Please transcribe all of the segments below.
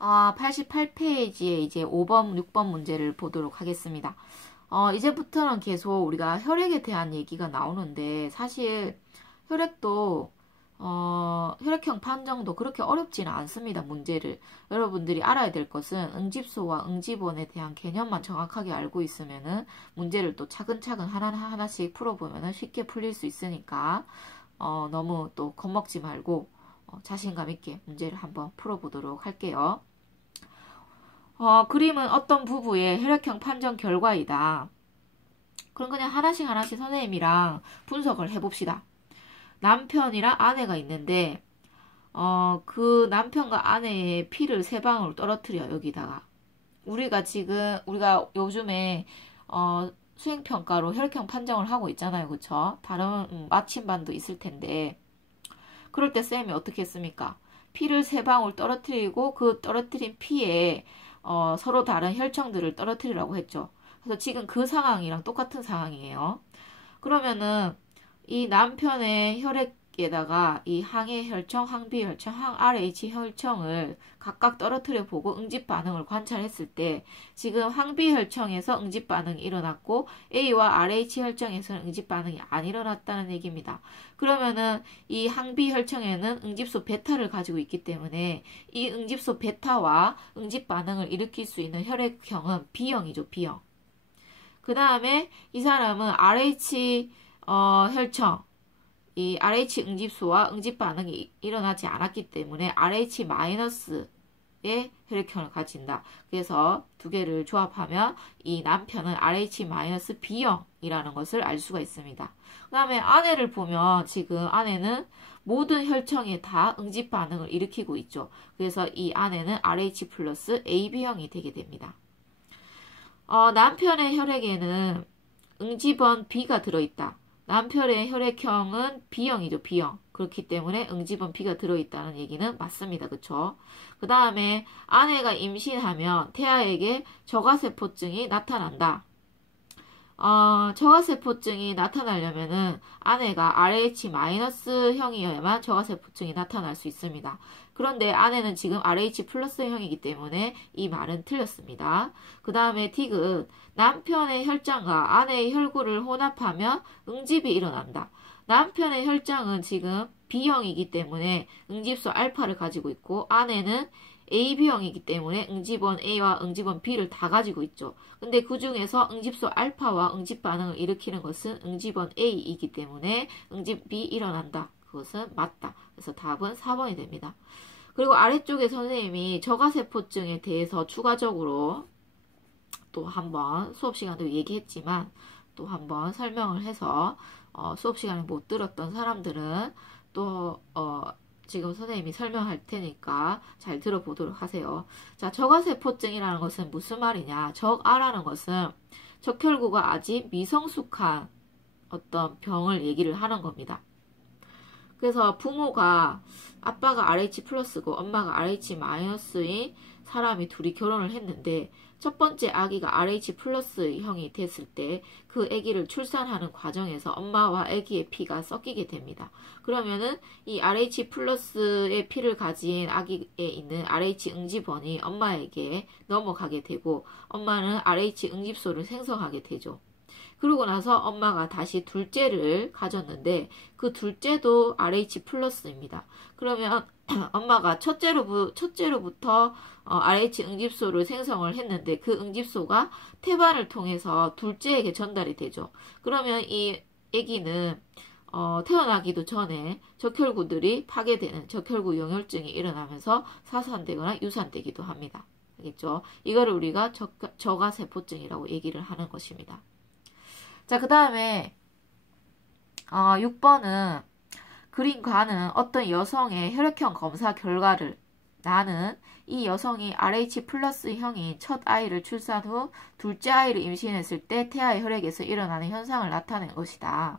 어, 88페이지에 이제 5번, 6번 문제를 보도록 하겠습니다. 어, 이제부터는 계속 우리가 혈액에 대한 얘기가 나오는데 사실 혈액도 어, 혈액형 판정도 그렇게 어렵지는 않습니다. 문제를. 여러분들이 알아야 될 것은 응집소와 응집원에 대한 개념만 정확하게 알고 있으면은 문제를 또 차근차근 하나 하나씩 풀어보면은 쉽게 풀릴 수 있으니까 어, 너무 또 겁먹지 말고 어, 자신감 있게 문제를 한번 풀어보도록 할게요. 어, 그림은 어떤 부부의 혈액형 판정 결과이다. 그럼 그냥 하나씩 하나씩 선생님이랑 분석을 해봅시다. 남편이랑 아내가 있는데, 어, 그 남편과 아내의 피를 세 방울 떨어뜨려, 여기다가. 우리가 지금, 우리가 요즘에, 어, 수행평가로 혈액형 판정을 하고 있잖아요. 그쵸? 다른, 음, 마침반도 있을 텐데. 그럴 때 쌤이 어떻게 했습니까? 피를 세 방울 떨어뜨리고 그 떨어뜨린 피에 어, 서로 다른 혈청들을 떨어뜨리라고 했죠. 그래서 지금 그 상황이랑 똑같은 상황이에요. 그러면은 이 남편의 혈액 에다가 이 항해 혈청, 항비 혈청, 항 RH 혈청을 각각 떨어뜨려 보고 응집 반응을 관찰했을 때 지금 항비 혈청에서 응집 반응이 일어났고 A와 RH 혈청에서는 응집 반응이 안 일어났다는 얘기입니다. 그러면은 이 항비 혈청에는 응집소 베타를 가지고 있기 때문에 이 응집소 베타와 응집 반응을 일으킬 수 있는 혈액형은 B형이죠, B형. 그 다음에 이 사람은 RH 어, 혈청, 이 RH 응집소와 응집 반응이 일어나지 않았기 때문에 RH 마이너스의 혈액형을 가진다. 그래서 두 개를 조합하면 이 남편은 RH 마이너스 B형이라는 것을 알 수가 있습니다. 그 다음에 아내를 보면 지금 아내는 모든 혈청에 다 응집 반응을 일으키고 있죠. 그래서 이 아내는 RH 플러스 AB형이 되게 됩니다. 어, 남편의 혈액에는 응집원 B가 들어있다. 남편의 혈액형은 B형이죠, B형. 그렇기 때문에 응집원 B가 들어있다는 얘기는 맞습니다. 그쵸? 그 다음에 아내가 임신하면 태아에게 저가세포증이 나타난다. 어, 저하세포증이 나타나려면은 아내가 RH-형이어야만 저하세포증이 나타날 수 있습니다. 그런데 아내는 지금 RH 플러스형이기 때문에 이 말은 틀렸습니다. 그 다음에 틱은 남편의 혈장과 아내의 혈구를 혼합하면 응집이 일어난다. 남편의 혈장은 지금 B형이기 때문에 응집소 알파를 가지고 있고 아내는 AB형이기 때문에 응집원 A와 응집원 B를 다 가지고 있죠. 근데 그 중에서 응집소 알파와 응집 반응을 일으키는 것은 응집원 A이기 때문에 응집 B 일어난다. 그것은 맞다. 그래서 답은 4번이 됩니다. 그리고 아래쪽에 선생님이 저가세포증에 대해서 추가적으로 또 한번 수업 시간도 얘기했지만 또 한번 설명을 해서 어, 수업 시간에 못 들었던 사람들은 또 어, 지금 선생님이 설명할 테니까 잘 들어보도록 하세요. 자, 저가세포증이라는 것은 무슨 말이냐? 적아라는 것은 적혈구가 아직 미성숙한 어떤 병을 얘기를 하는 겁니다. 그래서 부모가 아빠가 RH 플러스고 엄마가 RH 마이너스인 사람이 둘이 결혼을 했는데 첫 번째 아기가 RH 플러스 형이 됐을 때 그 아기를 출산하는 과정에서 엄마와 아기의 피가 섞이게 됩니다. 그러면은 이 RH 플러스의 피를 가진 아기에 있는 RH 응집원이 엄마에게 넘어가게 되고 엄마는 RH 응집소를 생성하게 되죠. 그러고 나서 엄마가 다시 둘째를 가졌는데 그 둘째도 RH 플러스입니다. 그러면 엄마가 첫째로 첫째로부터 어, RH 응집소를 생성을 했는데 그 응집소가 태반을 통해서 둘째에게 전달이 되죠. 그러면 이 아기는 어, 태어나기도 전에 적혈구들이 파괴되는 적혈구 용혈증이 일어나면서 사산되거나 유산되기도 합니다. 알겠죠? 이거를 우리가 적, 저가세포증이라고 얘기를 하는 것입니다. 자, 그 다음에 어, 6번은 그림과는 어떤 여성의 혈액형 검사 결과를 나는 이 여성이 RH 플러스 형인 첫 아이를 출산 후 둘째 아이를 임신했을 때 태아의 혈액에서 일어나는 현상을 나타낸 것이다.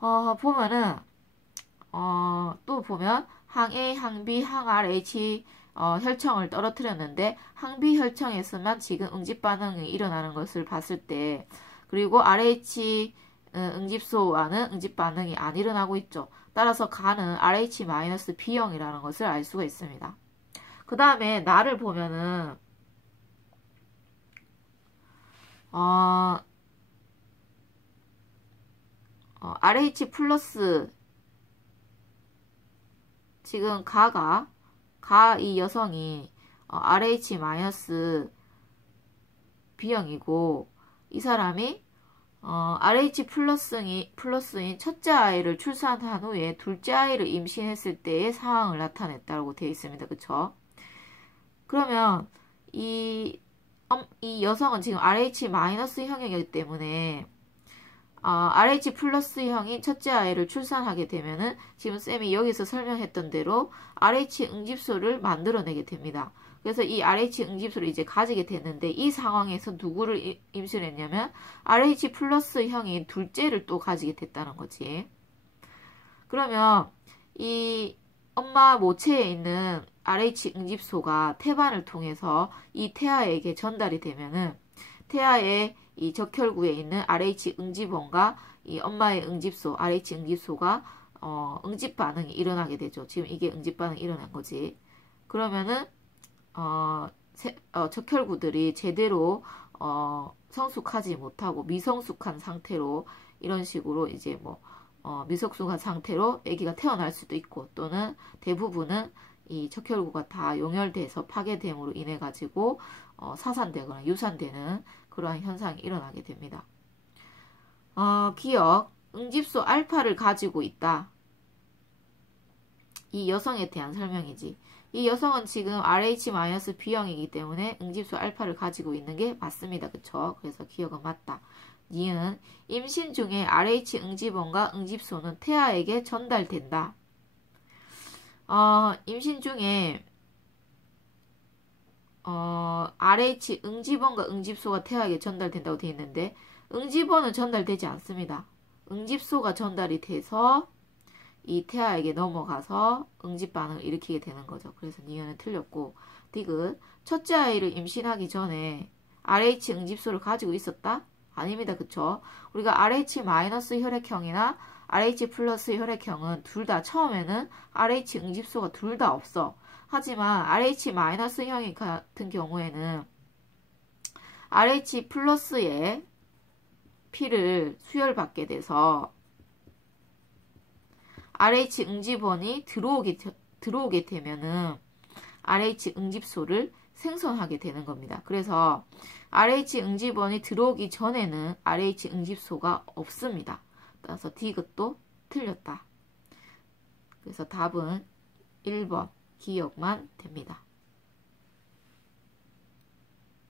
어, 보면은 어, 또 보면 항A, 항B, 항RH 어, 혈청을 떨어뜨렸는데 항비 혈청에서만 지금 응집 반응이 일어나는 것을 봤을 때 그리고 RH 어, 응집소와는 응집 반응이 안 일어나고 있죠. 따라서 간은 RH-B형이라는 것을 알 수가 있습니다. 그 다음에 나를 보면은 어, 어, RH 플러스 지금 가가 가 이 여성이 어, RH 마이너스 B형이고 이 사람이 어, RH 플러스인, 첫째 아이를 출산한 후에 둘째 아이를 임신했을 때의 상황을 나타냈다고 되어 있습니다. 그쵸? 그러면 이, 이 여성은 지금 RH 마이너스 형이기 때문에 어, RH 플러스 형인 첫째 아이를 출산하게 되면은 지금 쌤이 여기서 설명했던 대로 RH 응집소를 만들어내게 됩니다. 그래서 이 RH 응집소를 이제 가지게 됐는데 이 상황에서 누구를 임신했냐면 RH 플러스 형인 둘째를 또 가지게 됐다는 거지. 그러면 이 엄마 모체에 있는 RH 응집소가 태반을 통해서 이 태아에게 전달이 되면은 태아의 이 적혈구에 있는 RH 응집원과 이 엄마의 응집소, RH 응집소가 어, 응집 반응이 일어나게 되죠. 지금 이게 응집 반응이 일어난 거지. 그러면은 어, 세, 어, 적혈구들이 제대로 어, 성숙하지 못하고 미성숙한 상태로 이런 식으로 이제 뭐 어, 미성숙한 상태로 아기가 태어날 수도 있고 또는 대부분은 이 적혈구가 다 용혈돼서 파괴됨으로 인해 가지고 어, 사산되거나 유산되는 그러한 현상이 일어나게 됩니다. 어, 기억, 응집소 알파를 가지고 있다. 이 여성에 대한 설명이지. 이 여성은 지금 RH-B형이기 때문에 응집소 알파를 가지고 있는 게 맞습니다. 그쵸? 그래서 기억은 맞다. 니은 임신 중에 RH 응집원과 응집소는 태아에게 전달된다. 어, 임신 중에 어, RH 응집원과 응집소가 태아에게 전달된다고 되어 있는데 응집원은 전달되지 않습니다. 응집소가 전달이 돼서 이 태아에게 넘어가서 응집 반응을 일으키게 되는 거죠. 그래서 니은은 틀렸고 디귿 첫째 아이를 임신하기 전에 RH 응집소를 가지고 있었다? 아닙니다. 그쵸? 우리가 RH 마이너스 혈액형이나 RH 플러스 혈액형은 둘 다 처음에는 RH 응집소가 둘 다 없어. 하지만 RH 마이너스 형이 같은 경우에는 RH 플러스의 피를 수혈받게 돼서 RH 응집원이 들어오게, 들어오게 되면은 RH 응집소를 생성하게 되는 겁니다. 그래서 RH 응집원이 들어오기 전에는 RH 응집소가 없습니다. 따라서 디귿도 틀렸다. 그래서 답은 1번 기억만 됩니다.